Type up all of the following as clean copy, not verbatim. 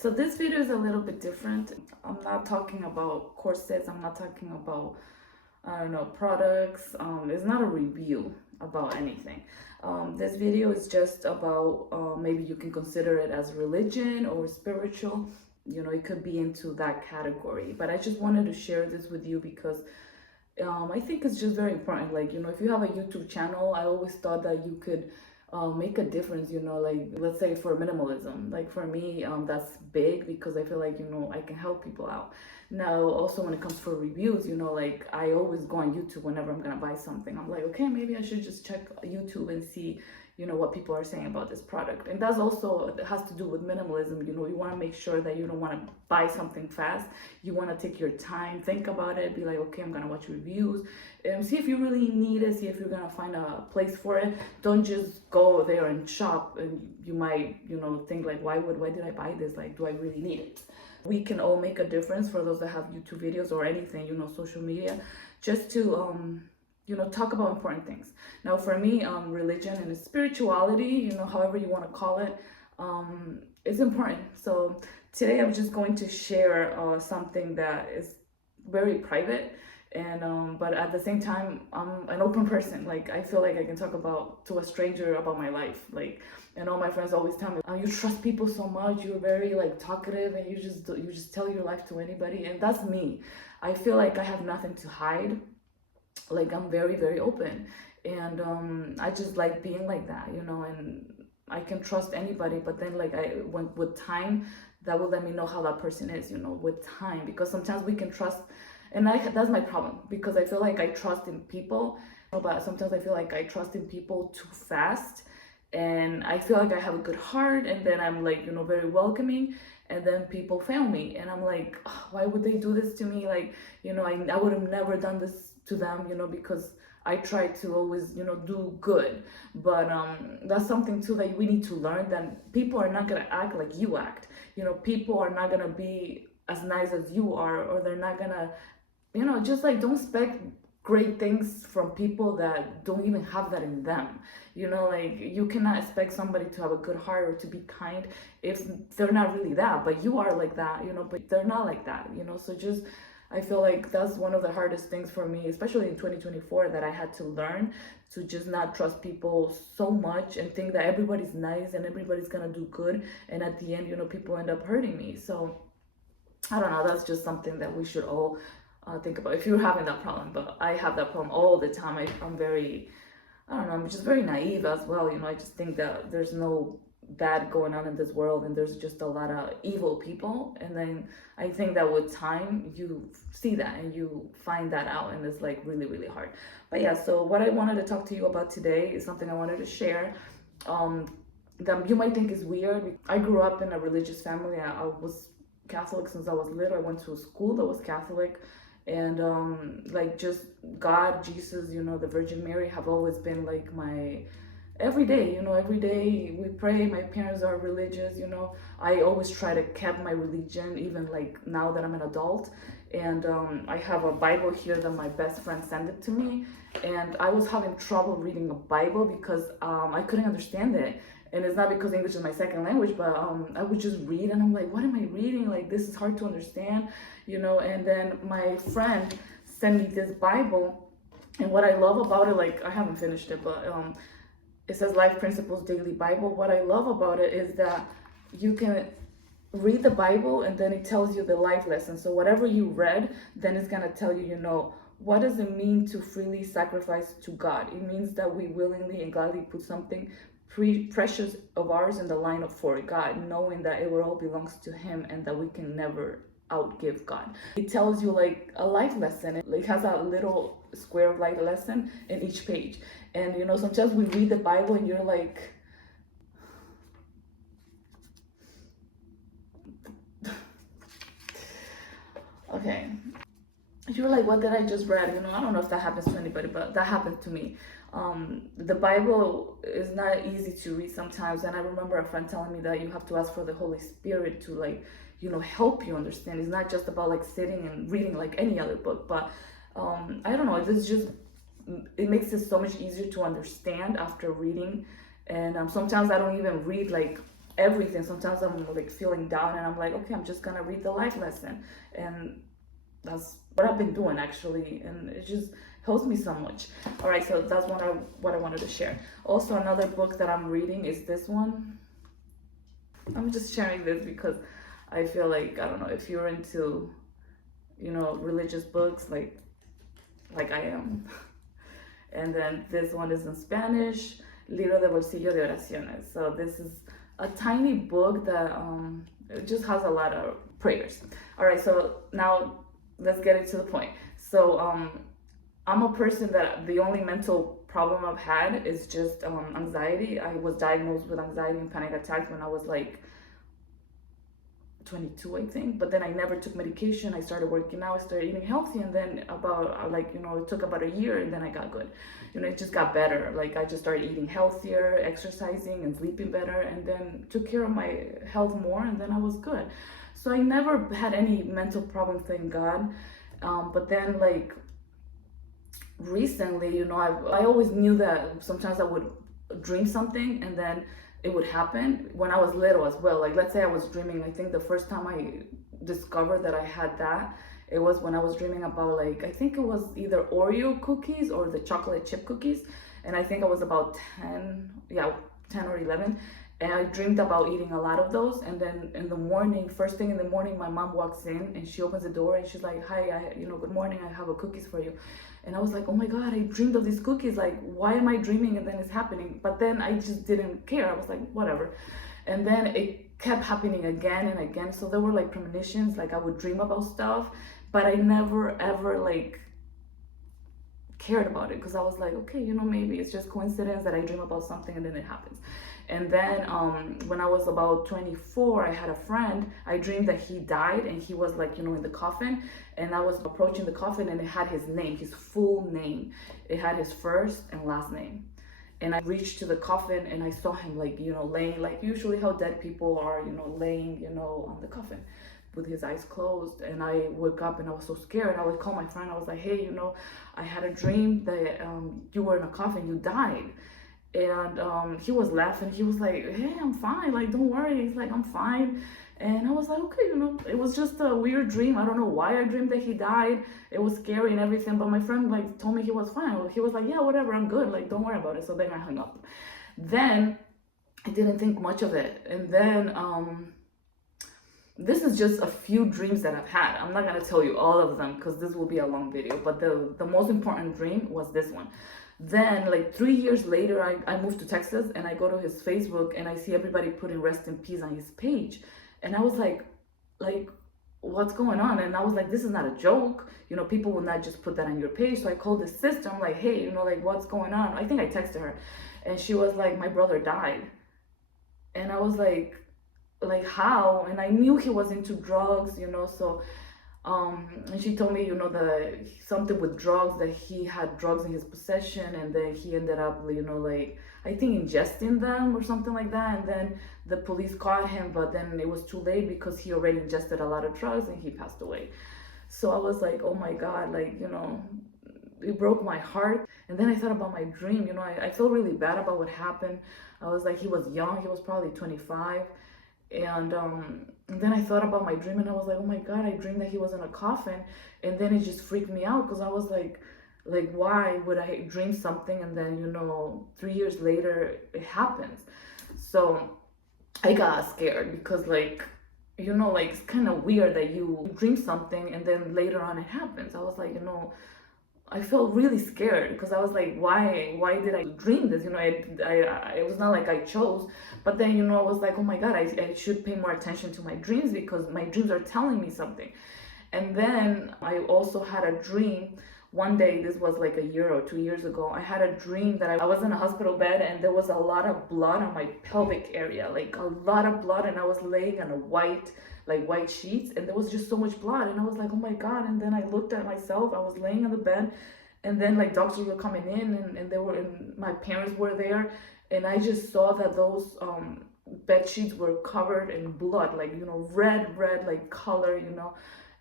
So this video is a little bit different. I'm not talking about corsets. I'm not talking about, I don't know, products. It's not a review about anything. This video is just about maybe you can consider it as religion or spiritual. You know, it could be into that category. But I just wanted to share this with you because I think it's just very important. Like, you know, if you have a YouTube channel, I always thought that you could make a difference, you know, like let's say for minimalism. Like for me, that's big because I feel like, you know, I can help people out. Now, also when it comes for reviews, you know, like I always go on YouTube whenever I'm gonna buy something. I'm like, okay, maybe I should just check YouTube and see, you know, what people are saying about this product. And that's also it has to do with minimalism. You know, you want to make sure that you don't want to buy something fast. You want to take your time, think about it, be like, okay, I'm gonna watch reviews, and see if you really need it, see if you're gonna find a place for it. Don't just go there and shop, and you might, you know, think like, why did I buy this? Like, do I really need it? We can all make a difference for those that have YouTube videos or anything, you know, social media, just to you know, talk about important things. Now, for me, religion and spirituality, you know, however you want to call it, is important. So today I'm just going to share something that is very private, and but at the same time, I'm an open person. Like, I feel like I can talk about to a stranger about my life. Like, and all my friends always tell me, you trust people so much, you're very like talkative, and you just tell your life to anybody. And that's me. I feel like I have nothing to hide. Like, I'm very, very open, and I just like being like that, you know. And I can trust anybody, but then like I went with time, that will let me know how that person is, you know, with time. Because sometimes we can trust, and that's my problem, because I feel like I trust in people, but sometimes I feel like I trust in people too fast, and I feel like I have a good heart, and then I'm like, you know, very welcoming, and then people fail me, and I'm like, "Ugh, why would they do this to me?" Like, you know, I would have never done this to them, you know, because I try to always, you know, do good. But that's something too that we need to learn, that people are not gonna act like you act. You know, people are not gonna be as nice as you are, or they're not gonna, you know, just like don't expect great things from people that don't even have that in them. You know, like you cannot expect somebody to have a good heart or to be kind if they're not really that, but you are like that, you know, but they're not like that, you know. So just, I feel like that's one of the hardest things for me, especially in 2024, that I had to learn to just not trust people so much and think that everybody's nice and everybody's gonna do good, and at the end, you know, people end up hurting me. So I don't know, that's just something that we should all think about if you're having that problem. But I have that problem all the time. I'm very, I don't know, I'm just very naive as well. You know, I just think that there's no bad going on in this world, and there's just a lot of evil people. And then I think that with time, you see that and you find that out, and it's like really, really hard. But yeah, so what I wanted to talk to you about today is something I wanted to share. That you might think is weird. I grew up in a religious family. I was Catholic since I was little. I went to a school that was Catholic, and like just God, Jesus, you know, the Virgin Mary have always been like my every day. You know, every day we pray. My parents are religious, you know. I always try to keep my religion, even like now that I'm an adult. And I have a Bible here that my best friend sent it to me, and I was having trouble reading a Bible because I couldn't understand it. And it's not because English is my second language, but I would just read and I'm like, what am I reading? Like, this is hard to understand, you know. And then my friend sent me this Bible, and what I love about it, like I haven't finished it, but it says Life Principles Daily Bible. What I love about it is that you can read the Bible and then it tells you the life lesson. So whatever you read, then it's gonna tell you, you know, what does it mean to freely sacrifice to God? It means that we willingly and gladly put something precious of ours in the line up for God, knowing that it all belongs to Him and that we can never outgive God. It tells you like a life lesson. It has a little square of life lesson in each page. And you know, sometimes we read the Bible and you're like, okay, you're like, what did I just read? You know, I don't know if that happens to anybody, but that happened to me. The Bible is not easy to read sometimes, and I remember a friend telling me that you have to ask for the Holy Spirit to, like, you know, help you understand. It's not just about like sitting and reading like any other book, but I don't know, it's just, it makes it so much easier to understand after reading. And sometimes I don't even read like everything. Sometimes I'm like feeling down and I'm like, okay, I'm just gonna read the life lesson. And that's what I've been doing actually, and it just helps me so much. All right, so that's what I wanted to share. Also, another book that I'm reading is this one. I'm just sharing this because I feel like, I don't know, if you're into, religious books like I am. And then this one is in Spanish, Libro de Bolsillo de Oraciones. So this is a tiny book that it just has a lot of prayers. All right, so now let's get into the point. So I'm a person that the only mental problem I've had is just anxiety. I was diagnosed with anxiety and panic attacks when I was like 22, I think, but then I never took medication. I started working out, I started eating healthy, and then about it took about a year, and then I got good. It just got better. Like, I just started eating healthier, exercising and sleeping better, and then took care of my health more, and then I was good. So I never had any mental problem, thank God. But then, like, recently, I always knew that sometimes I would dream something and then it would happen when I was little as well. Like, let's say I was dreaming, I think the first time I discovered that I had that, it was when I was dreaming about, like, I think it was either Oreo cookies or the chocolate chip cookies. And I think I was about 10 or 11. And I dreamed about eating a lot of those. And then in the morning, first thing in the morning, my mom walks in and she opens the door and she's like, hi, good morning, I have a cookies for you. And I was like, oh my God, I dreamed of these cookies. Like, why am I dreaming and then it's happening? But then I just didn't care. I was like, whatever. And then it kept happening again and again. So there were like premonitions, like I would dream about stuff, but I never ever like cared about it because I was like, okay, maybe it's just coincidence that I dream about something and then it happens. And then when I was about 24, I had a friend. I dreamed that he died and he was like, in the coffin. And I was approaching the coffin and it had his name, his full name. It had his first and last name. And I reached to the coffin and I saw him like, laying, like usually how dead people are, laying, on the coffin with his eyes closed. And I woke up and I was so scared. I would call my friend. I was like, hey, I had a dream that you were in a coffin, you died. And he was laughing. He was like, hey, I'm fine. Like, don't worry. He's like, I'm fine. And I was like, okay, it was just a weird dream. I don't know why I dreamed that he died. It was scary and everything. But my friend like told me he was fine. He was like, yeah, whatever, I'm good. Like, don't worry about it. So then I hung up. Then I didn't think much of it. And then this is just a few dreams that I've had. I'm not gonna tell you all of them because this will be a long video. But the most important dream was this one. Then, like 3 years later, I moved to Texas and I go to his Facebook and I see everybody putting rest in peace on his page. And I was like, what's going on? And I was like, this is not a joke. People will not just put that on your page. So I called his sister. I'm like, hey, like, what's going on? I think I texted her. And she was like, my brother died. And I was like how? And I knew he was into drugs, so and she told me, that something with drugs, that he had drugs in his possession and then he ended up, like, I think ingesting them or something like that. And then the police caught him, but then it was too late because he already ingested a lot of drugs and he passed away. So I was like, oh my God, like, it broke my heart. And then I thought about my dream, I felt really bad about what happened. I was like, he was young, he was probably 25. And then I thought about my dream and I was like, oh my God, I dreamed that he was in a coffin. And then it just freaked me out because I was like, why would I dream something and then, 3 years later it happens? So I got scared because like, it's kind of weird that you dream something and then later on it happens. I was like, I felt really scared because I was like, why did I dream this? It was not like I chose, but then, I was like, oh my God, I should pay more attention to my dreams because my dreams are telling me something. And then I also had a dream one day, this was like a year or 2 years ago. I had a dream that I was in a hospital bed and there was a lot of blood on my pelvic area, like a lot of blood. And I was laying on a white sheets and there was just so much blood. And I was like, oh my God. And then I looked at myself, I was laying on the bed and then like doctors were coming in and they were, and my parents were there. And I just saw that those bed sheets were covered in blood, like, red, like color,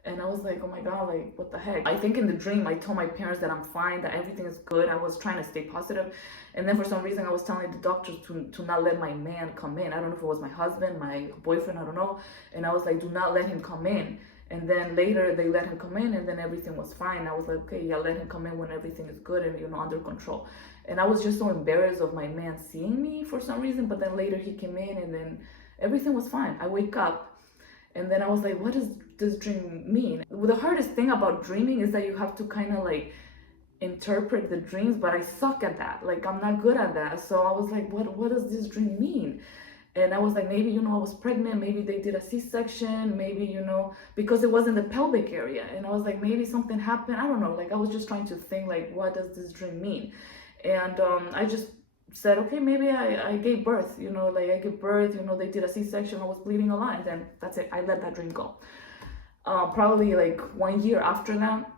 And I was like, oh my God, like, what the heck? I think in the dream, I told my parents that I'm fine, that everything is good. I was trying to stay positive. And then for some reason, I was telling the doctors to not let my man come in. I don't know if it was my husband, my boyfriend, I don't know. And I was like, do not let him come in. And then later they let him come in, and then everything was fine. I was like, okay, yeah, let him come in when everything is good and, you know, under control. And I was just so embarrassed of my man seeing me for some reason. But then later he came in, and then everything was fine. I wake up, and then I was like, what does this dream mean? The hardest thing about dreaming is that you have to kind of like interpret the dreams, but I suck at that. Like, I'm not good at that. So I was like, what does this dream mean? And I was like, maybe, you know, I was pregnant, maybe they did a C-section, maybe, you know, because it was in the pelvic area. And I was like, maybe something happened. I don't know. Like, I was just trying to think, like, what does this dream mean? And I just said, okay, maybe I gave birth, you know, like I gave birth, you know, they did a C-section, I was bleeding a lot, and then that's it. I let that dream go. Probably like 1 year after that,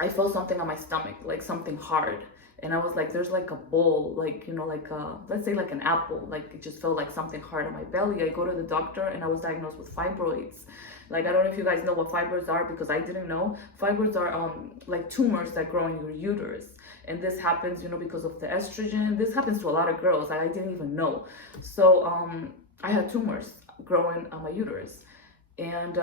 I felt something on my stomach, like something hard. And I was like, there's like a bowl, like, you know, like let's say like an apple, like it just felt like something hard on my belly. I go to the doctor and I was diagnosed with fibroids. Like, I don't know if you guys know what fibroids are, because I didn't know. Fibroids are like tumors that grow in your uterus. And this happens, you know, because of the estrogen. This happens to a lot of girls. I didn't even know. So I had tumors growing on my uterus. And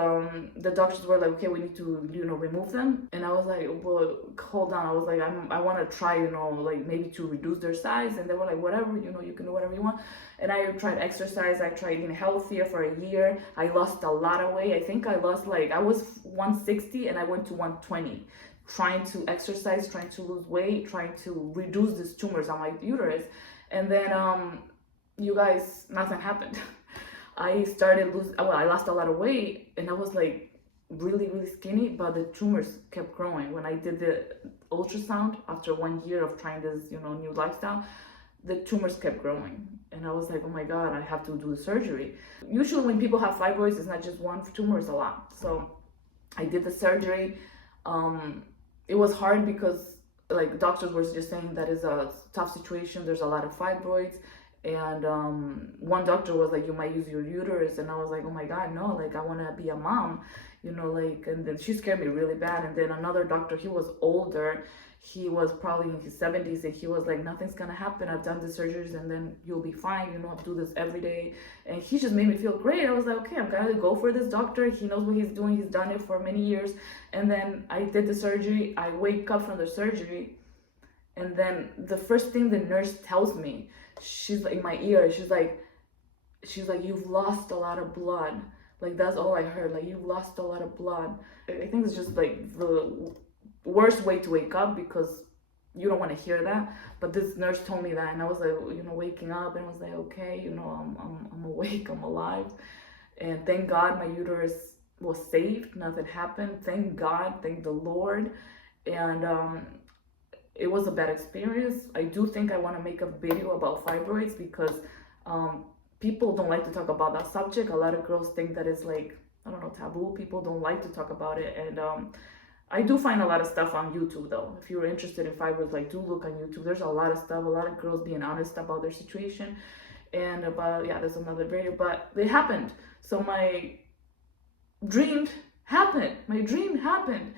the doctors were like, okay, we need to, you know, remove them. And I was like, well, hold on. I was like, I want to try, you know, like maybe to reduce their size. And they were like, whatever, you know, you can do whatever you want. And I tried exercise. I tried eating healthier for a year. I lost a lot of weight. I think I lost, like, I was 160 and I went to 120. Trying to exercise, trying to lose weight, trying to reduce these tumors on my uterus. And then, you guys, nothing happened. I started losing, well, I lost a lot of weight, and I was like really, really skinny, but the tumors kept growing. When I did the ultrasound after 1 year of trying this, you know, new lifestyle, the tumors kept growing. And I was like, oh my God, I have to do the surgery. Usually when people have fibroids, it's not just one tumor, it's a lot. So I did the surgery. It was hard because, like, doctors were just saying that is a tough situation. There's a lot of fibroids. And one doctor was like, you might use your uterus. And I was like, oh my God, no, like, I want to be a mom, you know, like. And then she scared me really bad. And then another doctor, he was older, he was probably in his 70s, and he was like, nothing's gonna happen, I've done the surgeries, and then you'll be fine, you know, I do this every day. And he just made me feel great. I was like, okay, I'm gonna go for this doctor, he knows what he's doing, he's done it for many years. And then I did the surgery. I wake up from the surgery, and then the first thing the nurse tells me, she's like in my ear, she's like, you've lost a lot of blood. Like, that's all I heard, like, you've lost a lot of blood. I think it's just like the worst way to wake up, because you don't want to hear that. But this nurse told me that, and I was like, you know, waking up, and I was like, okay, you know, I'm awake, I'm alive. And thank God my uterus was saved, nothing happened, thank God, thank the Lord. And it was a bad experience. I do think I want to make a video about fibroids, because people don't like to talk about that subject. A lot of girls think that it's like, I don't know, taboo. People don't like to talk about it. And I do find a lot of stuff on YouTube, though. If you're interested in fibroids, like, do look on YouTube. There's a lot of stuff, a lot of girls being honest about their situation. And about, yeah, there's another video, but it happened. So my dream happened.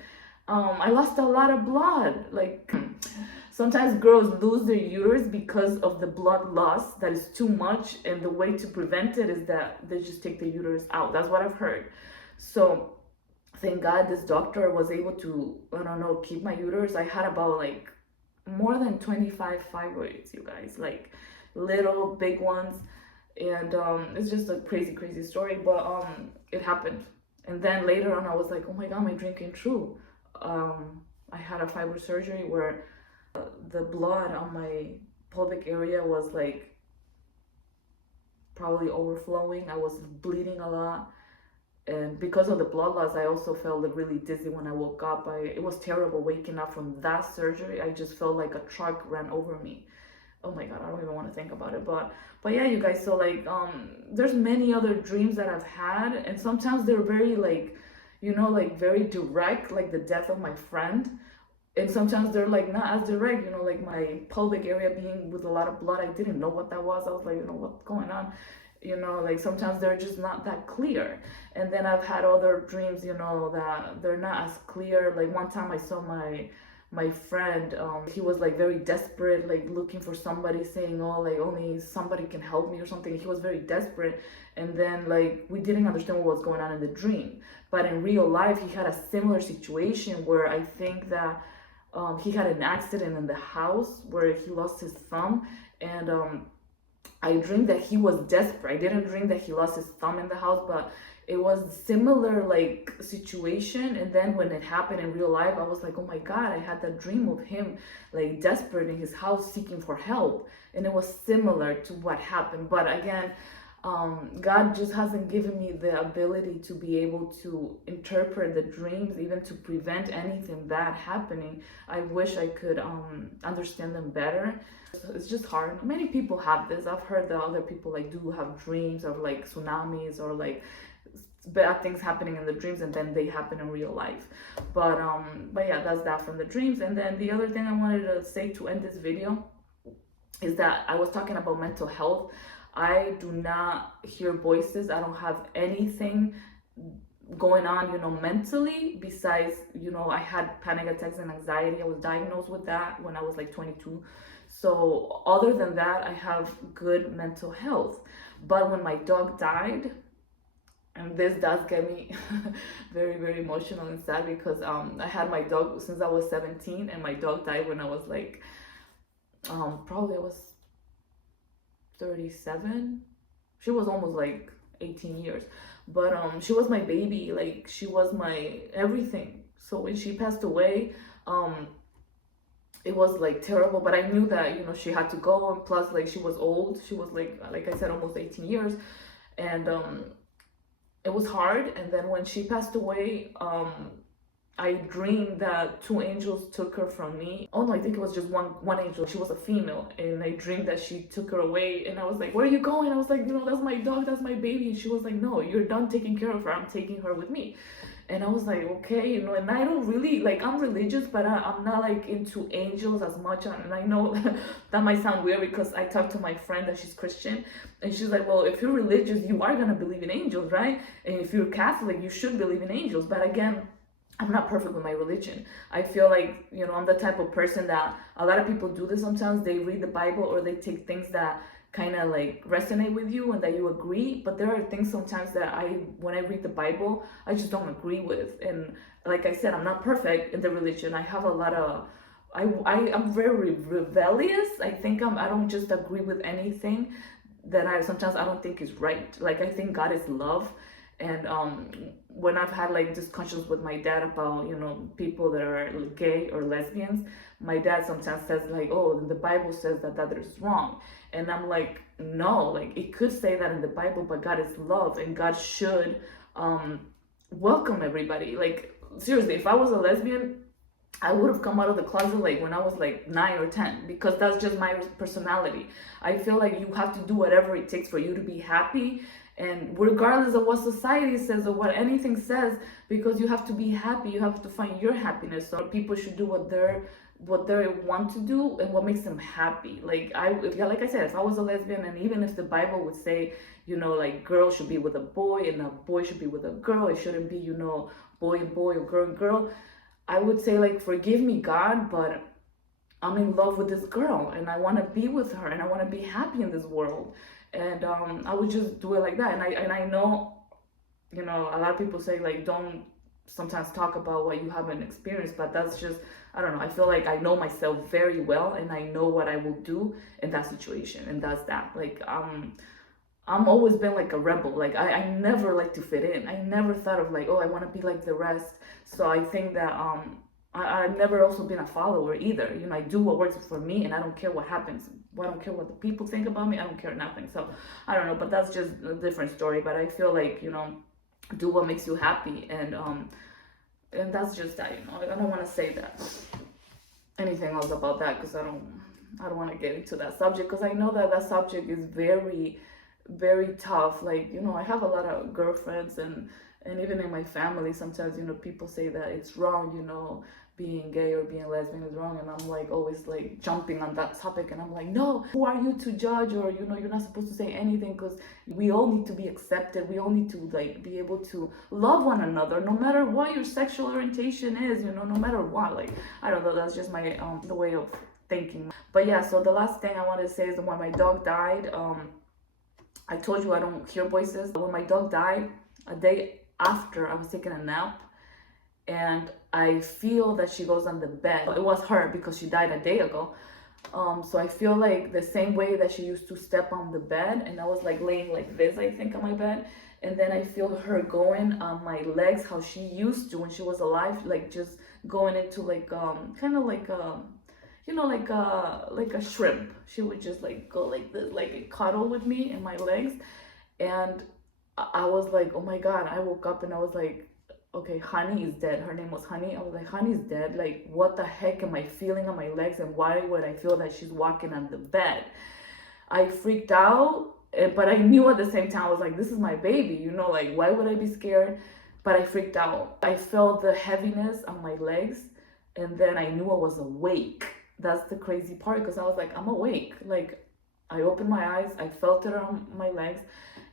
I lost a lot of blood. Like, sometimes girls lose their uterus because of the blood loss that is too much, and the way to prevent it is that they just take the uterus out. That's what I've heard. So thank God this doctor was able to, I don't know, keep my uterus. I had about like more than 25 fibroids, you guys, like little, big ones. And it's just a crazy story, but it happened. And then later on, I was like, oh my God, my dream came true. I had a fibroid surgery where the blood on my pelvic area was like probably overflowing. I was bleeding a lot. And because of the blood loss, I also felt like really dizzy when I woke up. It was terrible waking up from that surgery. I just felt like a truck ran over me. Oh my God, I don't even want to think about it. But yeah, you guys, so like there's many other dreams that I've had, and sometimes they're very like, you know, like very direct, like the death of my friend. And sometimes they're like not as direct, you know, like my pelvic area being with a lot of blood. I didn't know what that was. I was like, you know, what's going on? you know, like sometimes they're just not that clear. And then I've had other dreams, you know, that they're not as clear. Like one time I saw my friend, he was like very desperate, like looking for somebody, saying, oh, like only somebody can help me or something. He was very desperate. And then like we didn't understand what was going on in the dream, but in real life he had a similar situation where I think that he had an accident in the house where he lost his thumb. And I dreamed that he was desperate. I didn't dream that he lost his thumb in the house, but it was similar like situation. And then when it happened in real life, I was like, oh my God, I had that dream of him like desperate in his house seeking for help. And it was similar to what happened. But again, God just hasn't given me the ability to be able to interpret the dreams, even to prevent anything bad happening. I wish I could understand them better. It's just hard. Many people have this. I've heard that other people like do have dreams of like tsunamis or like bad things happening in the dreams, and then they happen in real life. But yeah, that's that from the dreams. And then the other thing I wanted to say to end this video is that I was talking about mental health. I do not hear voices. I don't have anything going on, you know, mentally, besides, you know, I had panic attacks and anxiety. I was diagnosed with that when I was like 22. So other than that, I have good mental health. But when my dog died, and this does get me very, very emotional and sad, because I had my dog since I was 17, and my dog died when I was like probably I was 37. She was almost like 18 years. But she was my baby, like she was my everything. So when she passed away, it was like terrible, but I knew that, you know, she had to go, and plus like she was old. She was like I said, almost 18 years. And it was hard. And then when she passed away, I dreamed that two angels took her from me. Oh no, I think it was just one angel. She was a female, and I dreamed that she took her away. And I was like, where are you going? I was like, you know, that's my dog, that's my baby. And she was like, no, you're done taking care of her. I'm taking her with me. And I was like, okay, you know. And I don't really like, I'm religious, but I'm not like into angels as much. And I know that might sound weird, because I talked to my friend that she's Christian, and she's like, well, if you're religious, you are gonna believe in angels, right? And if you're Catholic, you should believe in angels. But again, I'm not perfect with my religion. I feel like, you know, I'm the type of person that a lot of people do this sometimes. They read the Bible, or they take things that kind of like resonate with you and that you agree. But there are things sometimes that when I read the Bible, I just don't agree with. And like I said, I'm not perfect in the religion. I have a lot of, I'm very rebellious. I think I don't just agree with anything that sometimes I don't think is right. Like I think God is love. And when I've had like discussions with my dad about, you know, people that are gay or lesbians, my dad sometimes says like, oh, the Bible says that is wrong. And I'm like, no, like it could say that in the Bible, but God is love, and God should welcome everybody. Like seriously, if I was a lesbian, I would have come out of the closet like when I was like 9 or 10, because that's just my personality. I feel like you have to do whatever it takes for you to be happy, and regardless of what society says or what anything says, because you have to be happy, you have to find your happiness. So people should do what they want to do and what makes them happy. Like like I said, if I was a lesbian, and even if the Bible would say, you know, like girls should be with a boy and a boy should be with a girl, it shouldn't be, you know, boy and boy or girl and girl, I would say like, forgive me, God, but I'm in love with this girl and I want to be with her and I want to be happy in this world. And I would just do it like that. And I know, you know, a lot of people say like, don't sometimes talk about what you haven't experienced, but that's just, I don't know, I feel like I know myself very well, and I know what I will do in that situation, and that's that. Like I'm always been like a rebel. Like I never like to fit in. I never thought of like, oh, I want to be like the rest. So I think that I've never also been a follower either. You know, I do what works for me, and I don't care what happens. I don't care what the people think about me. I don't care nothing. So I don't know, but that's just a different story. But I feel like, you know, do what makes you happy, and that's just that. You know, I don't want to say that anything else about that, because I don't want to get into that subject, because I know that subject is very, very tough. Like, you know, I have a lot of girlfriends, and even in my family sometimes, you know, people say that it's wrong, you know, being gay or being lesbian is wrong, and I'm like always like jumping on that topic, and I'm like, no, who are you to judge, or you're not supposed to say anything, because we all need to be accepted. We all need to like be able to love one another, no matter what your sexual orientation is, no matter what. Like, I don't know, that's just my the way of thinking. But yeah, so the last thing I wanted to say is that when my dog died, I told you I don't hear voices. When my dog died, a day after, I was taking a nap, and I feel that she goes on the bed. It was her because she died a day ago. So I feel like the same way that she used to step on the bed, and I was like laying like this, I think, on my bed. And then I feel her going on my legs, how she used to when she was alive, like just going into like, kind of like, like a shrimp. She would just like go like this, like cuddle with me in my legs. And I was like, oh my God, I woke up and I was like, okay, Honey is dead. Her name was Honey. I was like, Honey's dead. Like, what the heck am I feeling on my legs, and why would I feel that she's walking on the bed? I freaked out, but I knew at the same time, I was like, this is my baby, like, why would I be scared? But I freaked out. I felt the heaviness on my legs, and then I knew I was awake. That's the crazy part, because I was like, I'm awake. Like, I opened my eyes, I felt it on my legs,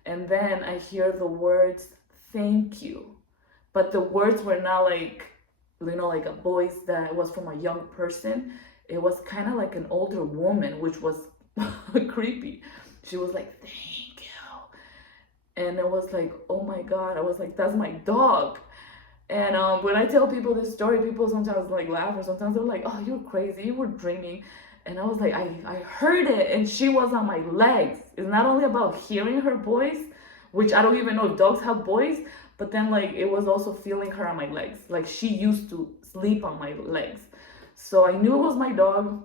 and then I hear the words, thank you. But the words were not like, like a voice that was from a young person. It was kind of like an older woman, which was creepy. She was like, thank you. And it was like, oh my God. I was like, that's my dog. And when I tell people this story, people sometimes like laugh, or sometimes they're like, oh, you're crazy, you were dreaming. And I was like, I heard it, and she was on my legs. It's not only about hearing her voice, which I don't even know if dogs have voice, but then like it was also feeling her on my legs. Like, she used to sleep on my legs. So I knew it was my dog,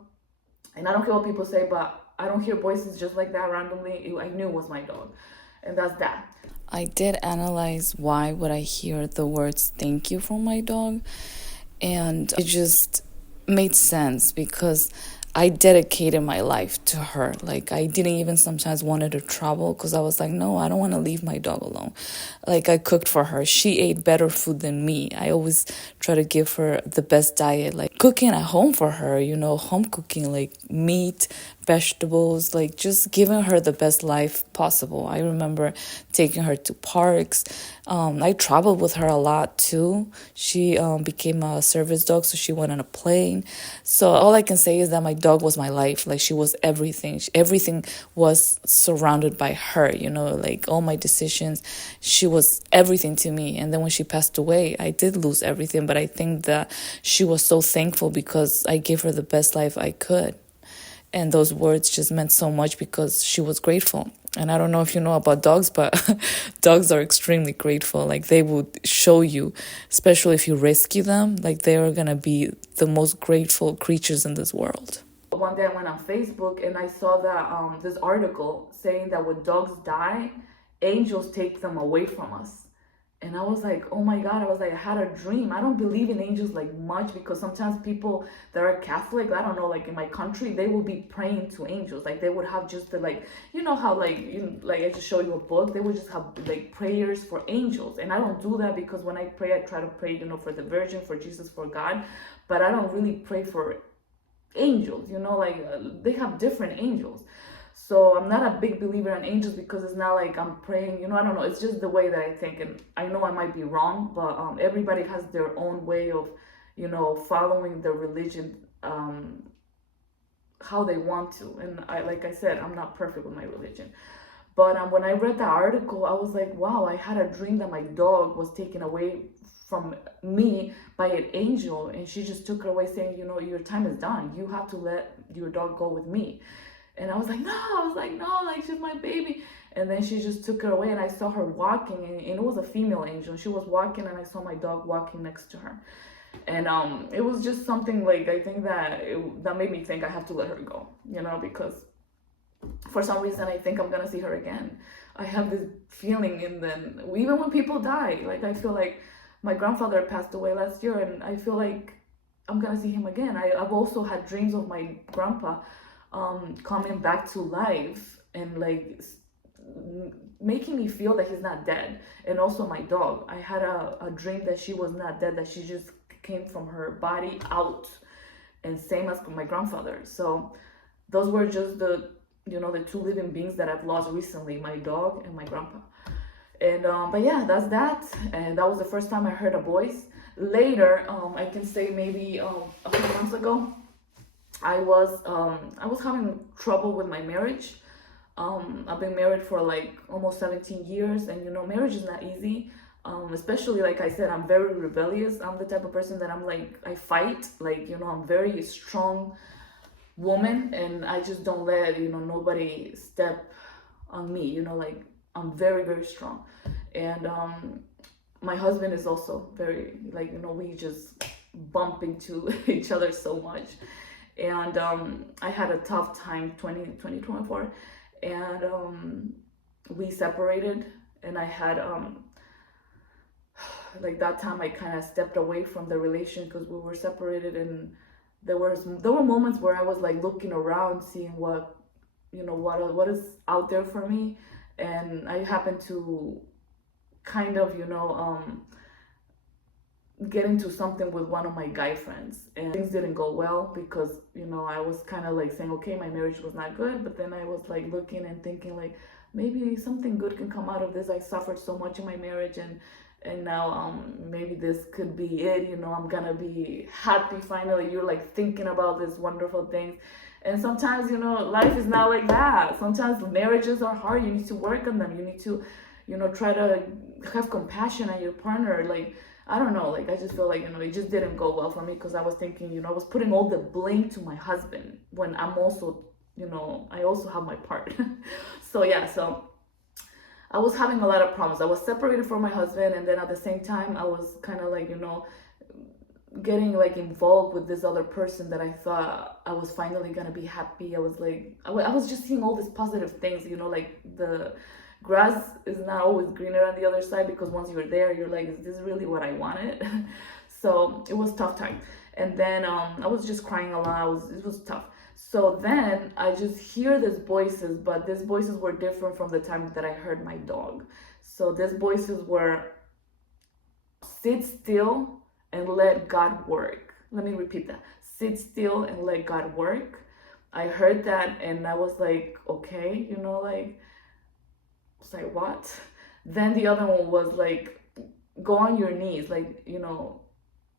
and I don't care what people say, but I don't hear voices just like that randomly. I knew it was my dog, and that's that. I did analyze why would I hear the words thank you from my dog, and it just made sense because I dedicated my life to her. Like, I didn't even sometimes wanted to travel because I was like, no, I don't want to leave my dog alone. Like, I cooked for her. She ate better food than me. I always try to give her the best diet, like cooking at home for her, home cooking, like meat, vegetables, like just giving her the best life possible. I remember taking her to parks. I traveled with her a lot too. She became a service dog, so she went on a plane. So all I can say is that my dog was my life. Like, she was everything. Everything was surrounded by her, like all my decisions. She was everything to me. And then when she passed away, I did lose everything. But I think that she was so thankful because I gave her the best life I could. And those words just meant so much because she was grateful. And I don't know if you know about dogs, but dogs are extremely grateful. Like, they would show you, especially if you rescue them, like they are going to be the most grateful creatures in this world. One day I went on Facebook and I saw that this article saying that when dogs die, angels take them away from us. And I was like, oh my God, I had a dream. I don't believe in angels like much, because sometimes people that are Catholic, I don't know, like in my country, they will be praying to angels. Like, they would have just the, like, how like, like I just show you a book, they would just have like prayers for angels. And I don't do that, because when I pray, I try to pray, for the Virgin, for Jesus, for God. But I don't really pray for angels, they have different angels. So I'm not a big believer in angels, because it's not like I'm praying, I don't know. It's just the way that I think. And I know I might be wrong, but everybody has their own way of, following the religion how they want to. And like I said, I'm not perfect with my religion. But when I read the article, I was like, wow, I had a dream that my dog was taken away from me by an angel. And she just took her away saying, your time is done. You have to let your dog go with me. And I was like, no, like, she's my baby. And then she just took her away, and I saw her walking, and it was a female angel. She was walking, and I saw my dog walking next to her. And it was just something, like, I think that that made me think I have to let her go, because for some reason I think I'm gonna see her again. I have this feeling, and then even when people die, like, I feel like my grandfather passed away last year, and I feel like I'm gonna see him again. I've also had dreams of my grandpa coming back to life, and like making me feel that he's not dead. And also my dog, I had a dream that she was not dead, that she just came from her body out, and same as my grandfather. So those were just the the two living beings that I've lost recently, my dog and my grandpa. And but yeah, that's that. And that was the first time I heard a voice. Later, I can say maybe a few months ago, I was having trouble with my marriage. I've been married for like almost 17 years, and marriage is not easy. Especially, like I said, I'm very rebellious. I'm the type of person that I'm like, I fight, like, I'm very strong woman, and I just don't let, nobody step on me, like I'm very, very strong. And my husband is also very, like, we just bump into each other so much. And I had a tough time 2024, and we separated. And I had like that time I kind of stepped away from the relation because we were separated. And there were moments where I was like looking around, seeing what is out there for me. And I happened to kind of get into something with one of my guy friends, and things didn't go well because I was kind of like saying, okay, my marriage was not good, but then I was like looking and thinking like, maybe something good can come out of this. I suffered so much in my marriage, and now maybe this could be it. I'm gonna be happy finally. You're like thinking about these wonderful things. And sometimes life is not like that. Sometimes marriages are hard. You need to work on them. You need to try to have compassion on your partner. Like, I don't know, like I just feel like it just didn't go well for me because I was thinking I was putting all the blame to my husband when I'm also I also have my part. So yeah, so I was having a lot of problems. I was separated from my husband, and then at the same time I was kind of like getting like involved with this other person that I thought I was finally gonna be happy. I was like, I was just seeing all these positive things, like the grass is not always greener on the other side, because once you're there, you're like, is this really what I wanted? So it was tough time. And then I was just crying a lot. It was tough. So then I just hear these voices, but these voices were different from the time that I heard my dog. So these voices were, sit still and let God work. Let me repeat that. Sit still and let God work. I heard that and I was like, okay, like, it's like, what? Then the other one was like, go on your knees, like,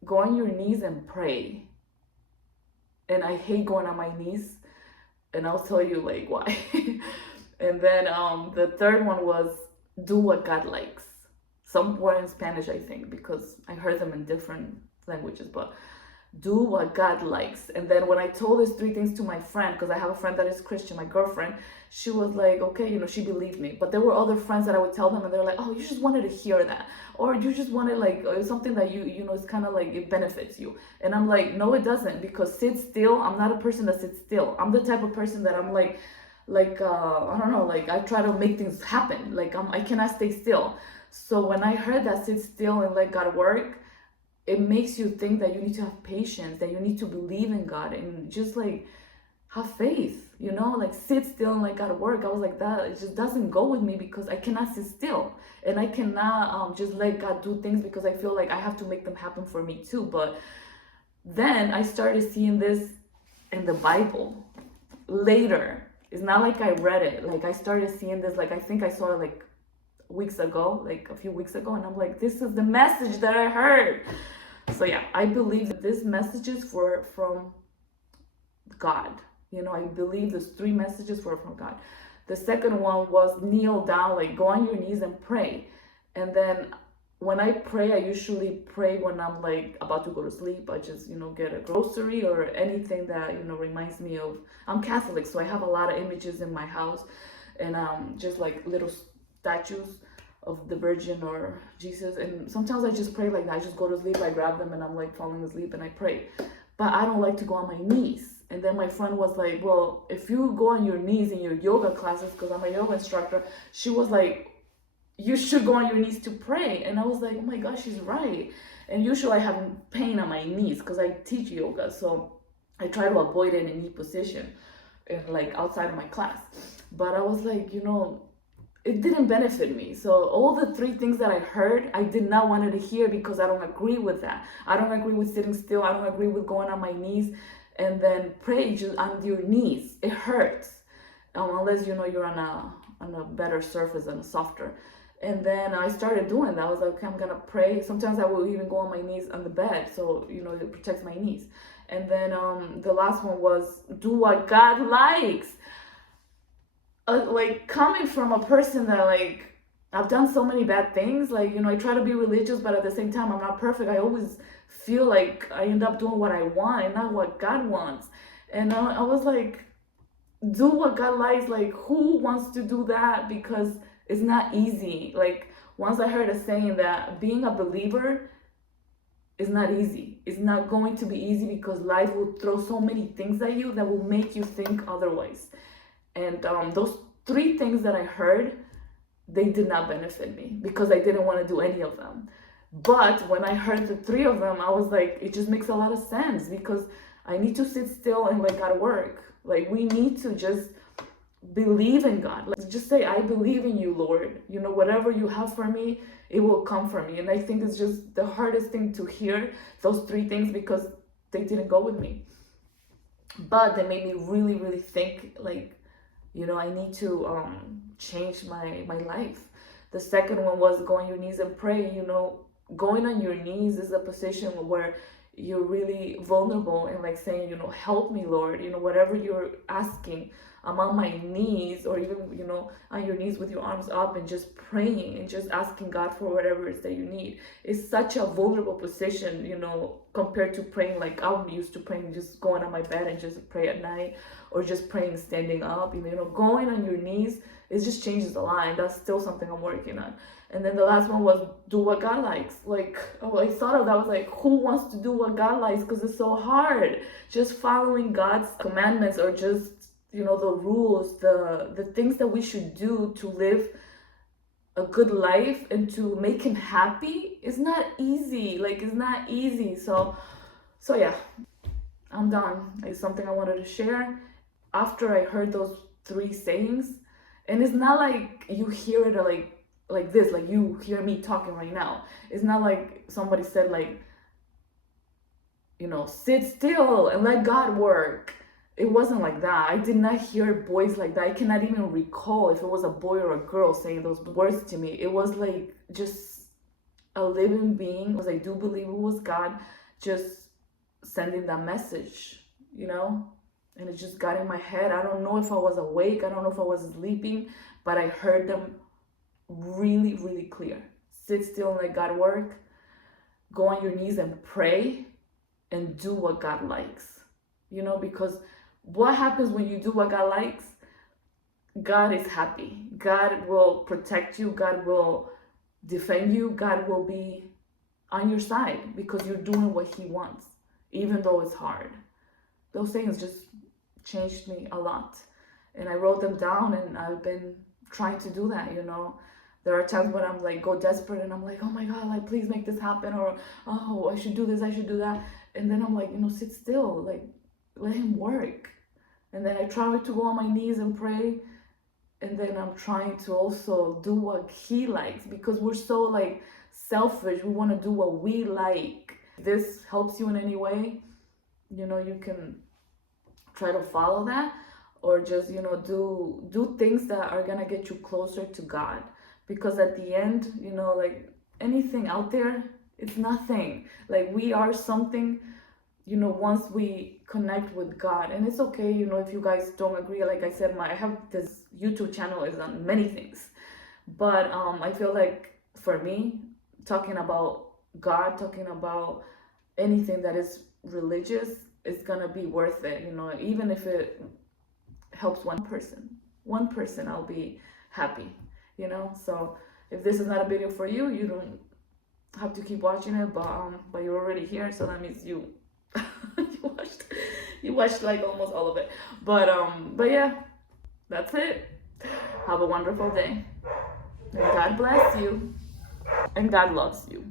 go on your knees and pray. And I hate going on my knees, and I'll tell you like why. And then the third one was, do what God likes. Some were in Spanish, I think, because I heard them in different languages, but do what God likes. And then when I told these three things to my friend, because I have a friend that is Christian, my girlfriend, she was like, okay, she believed me. But there were other friends that I would tell them, and they're like, oh, you just wanted to hear that, or you just wanted like something that it's kind of like it benefits you. And I'm like, no, it doesn't, because sit still. I'm not a person that sits still. I'm the type of person that I'm like I don't know, like I try to make things happen. Like I cannot stay still. So when I heard that sit still and let God work, it makes you think that you need to have patience, that you need to believe in God and just like have faith, like sit still and let God work. I was like, that it just doesn't go with me, because I cannot sit still and I cannot just let God do things, because I feel like I have to make them happen for me too. But then I started seeing this in the Bible later. It's not like I read it. Like I started seeing this, like I think I saw it like weeks ago, like a few weeks ago, and I'm like, this is the message that I heard. So yeah, I believe that these messages were from God. I believe those three messages were from God. The second one was kneel down, like go on your knees and pray. And then when I pray, I usually pray when I'm like about to go to sleep. I just, get a grocery or anything that, reminds me of, I'm Catholic, so I have a lot of images in my house, and just like little statues of the Virgin or Jesus. And sometimes I just pray like that. I just go to sleep, I grab them, and I'm like falling asleep and I pray. But I don't like to go on my knees. And then my friend was like, well, if you go on your knees in your yoga classes, because I'm a yoga instructor, she was like, you should go on your knees to pray. And I was like, oh my gosh, she's right. And usually I have pain on my knees because I teach yoga. So I try to avoid any knee position like outside of my class. But I was like, it didn't benefit me. So all the three things that I heard, I did not want to hear because I don't agree with that. I don't agree with sitting still. I don't agree with going on my knees and then pray just on your knees. It hurts, unless you're on a better surface and a softer. And then I started doing that. I was like, okay, I'm gonna pray. Sometimes I will even go on my knees on the bed, so it protects my knees. And then the last one was do what God likes. Like coming from a person that like I've done so many bad things. Like I try to be religious, but at the same time I'm not perfect. I always feel like I end up doing what I want and not what God wants. And I was like, do what God likes. Like who wants to do that? Because it's not easy. Like once I heard a saying that being a believer is not easy. It's not going to be easy because life will throw so many things at you that will make you think otherwise. And those three things that I heard, they did not benefit me because I didn't want to do any of them. But when I heard the three of them, I was like, it just makes a lot of sense because I need to sit still and let God work. Like we need to just believe in God. Like just say, I believe in you, Lord. Whatever you have for me, it will come from me. And I think it's just the hardest thing to hear, those three things, because they didn't go with me. But they made me really, really think like, I need to change my life. The second one was go on your knees and pray. Going on your knees is a position where you're really vulnerable and like saying, help me, Lord. Whatever you're asking, I'm on my knees, or even, on your knees with your arms up and just praying and just asking God for whatever it is that you need. It's such a vulnerable position, compared to praying like I'm used to praying, just going on my bed and just pray at night, or just praying standing up. Going on your knees, it just changes a lot, and that's still something I'm working on. And then the last one was do what God likes. Like, I thought of that. I was like, who wants to do what God likes? Because it's so hard. Just following God's commandments, or just, the rules, the things that we should do to live a good life and to make him happy is not easy. Like, it's not easy. So yeah, I'm done. It's something I wanted to share. After I heard those three sayings, and it's not like you hear it like this, like you hear me talking right now. It's not like somebody said like, sit still and let God work. It wasn't like that. I did not hear voice like that. I cannot even recall if it was a boy or a girl saying those words to me. It was like just a living being, because I do believe it was God just sending that message, and it just got in my head. I don't know if I was awake. I don't know if I was sleeping, but I heard them really, really clear. Sit still and let God work. Go on your knees and pray and do what God likes. Because what happens when you do what God likes? God is happy. God will protect you. God will defend you. God will be on your side because you're doing what he wants, even though it's hard. Those things just changed me a lot. And I wrote them down, and I've been trying to do that, There are times when I'm like, go desperate, and I'm like, oh my God, like, please make this happen. Or, oh, I should do this, I should do that. And then I'm like, sit still, like, let him work. And then I try to go on my knees and pray. And then I'm trying to also do what he likes, because we're so like selfish. We want to do what we like. If this helps you in any way, you can try to follow that, or just, do things that are going to get you closer to God. Because at the end, like anything out there, it's nothing. Like we are something, once we connect with God. And it's okay, if you guys don't agree. Like I said, I have this YouTube channel is on many things. But I feel like for me, talking about God, talking about anything that is religious is gonna be worth it, even if it helps one person, I'll be happy, So if this is not a video for you, you don't have to keep watching it, but you're already here, so that means you you watched like almost all of it. But yeah, that's it. Have a wonderful day, and God bless you, and God loves you.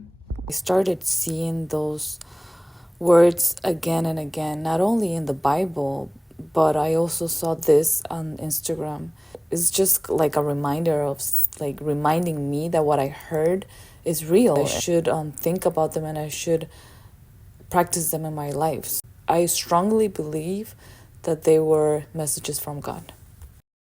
I started seeing those words again and again, not only in the Bible, but I also saw this on Instagram. it's just like a reminder of like reminding me that what I heard is real. I should think about them and I should practice them in my life. I strongly believe that they were messages from God.